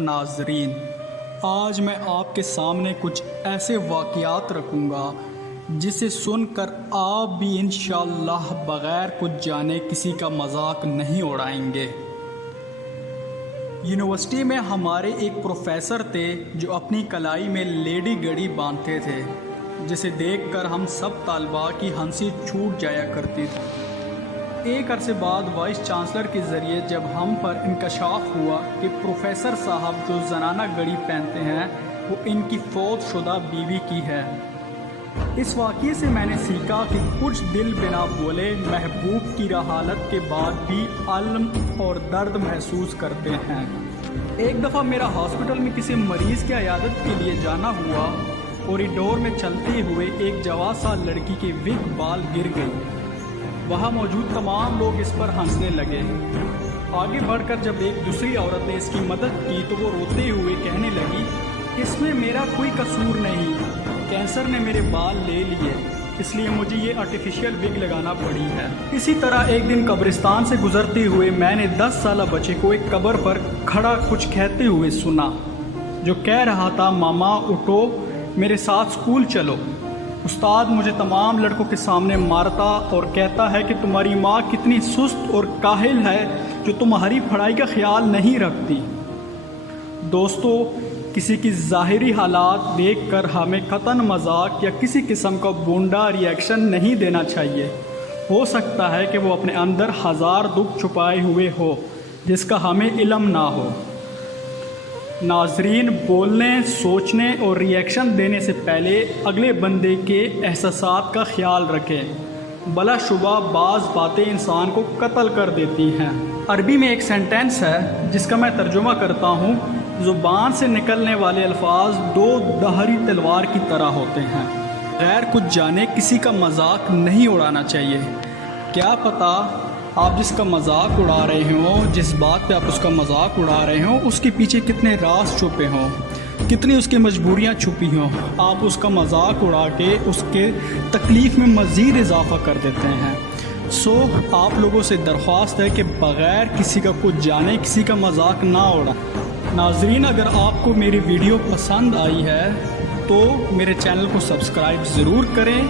ناظرین، آج میں آپ کے سامنے کچھ ایسے واقعات رکھوں گا جسے سن کر آپ بھی انشاءاللہ بغیر کچھ جانے کسی کا مذاق نہیں اڑائیں گے۔ یونیورسٹی میں ہمارے ایک پروفیسر تھے جو اپنی کلائی میں لیڈی گڑی باندھتے تھے، جسے دیکھ کر ہم سب طالبہ کی ہنسی چھوٹ جایا کرتی تھی۔ ایک عرصے بعد وائس چانسلر کے ذریعے جب ہم پر انکشاف ہوا کہ پروفیسر صاحب جو زنانہ گڑی پہنتے ہیں وہ ان کی فوت شدہ بیوی کی ہے، اس واقعے سے میں نے سیکھا کہ کچھ دل بنا بولے محبوب کی حالت کے بعد بھی الم اور درد محسوس کرتے ہیں۔ ایک دفعہ میرا ہاسپٹل میں کسی مریض کی عیادت کے لیے جانا ہوا، کوریڈور میں چلتے ہوئے ایک جوان سال لڑکی کے وگ بال گر گئی۔ وہاں موجود تمام لوگ اس پر ہنسنے لگے۔ آگے بڑھ کر جب ایک دوسری عورت نے اس کی مدد کی تو وہ روتے ہوئے کہنے لگی، اس میں میرا کوئی قصور نہیں، کینسر نے میرے بال لے لیے، اس لیے مجھے یہ آرٹیفیشیل وگ لگانا پڑی ہے۔ اسی طرح ایک دن قبرستان سے گزرتے ہوئے میں نے 10 سالہ بچے کو ایک قبر پر کھڑا کچھ کہتے ہوئے سنا، جو کہہ رہا تھا، ماما اٹھو، میرے ساتھ اسکول چلو۔ استاد مجھے تمام لڑکوں کے سامنے مارتا اور کہتا ہے کہ تمہاری ماں کتنی سست اور کاہل ہے جو تمہاری پڑھائی کا خیال نہیں رکھتی۔ دوستو، کسی کی ظاہری حالات دیکھ کر ہمیں قطعاً مذاق یا کسی قسم کا بونڈا ریئیکشن نہیں دینا چاہیے۔ ہو سکتا ہے کہ وہ اپنے اندر ہزار دکھ چھپائے ہوئے ہو جس کا ہمیں علم نہ ہو۔ ناظرین، بولنے، سوچنے اور ریئیکشن دینے سے پہلے اگلے بندے کے احساسات کا خیال رکھیں، بلا شبہ بعض باتیں انسان کو قتل کر دیتی ہیں۔ عربی میں ایک سینٹنس ہے جس کا میں ترجمہ کرتا ہوں، زبان سے نکلنے والے الفاظ 2 دھاری تلوار کی طرح ہوتے ہیں۔ غیر کچھ جانے کسی کا مذاق نہیں اڑانا چاہیے۔ کیا پتہ آپ جس کا مذاق اڑا رہے ہوں، جس بات پہ آپ اس کا مذاق اڑا رہے ہوں، اس کے پیچھے کتنے راز چھپے ہوں، کتنی اس کی مجبوریاں چھپی ہوں۔ آپ اس کا مذاق اڑا کے اس کے تکلیف میں مزید اضافہ کر دیتے ہیں۔ آپ لوگوں سے درخواست ہے کہ بغیر کسی کا کچھ جانے کسی کا مذاق نہ اڑائیں۔ ناظرین، اگر آپ کو میری ویڈیو پسند آئی ہے تو میرے چینل کو سبسکرائب ضرور کریں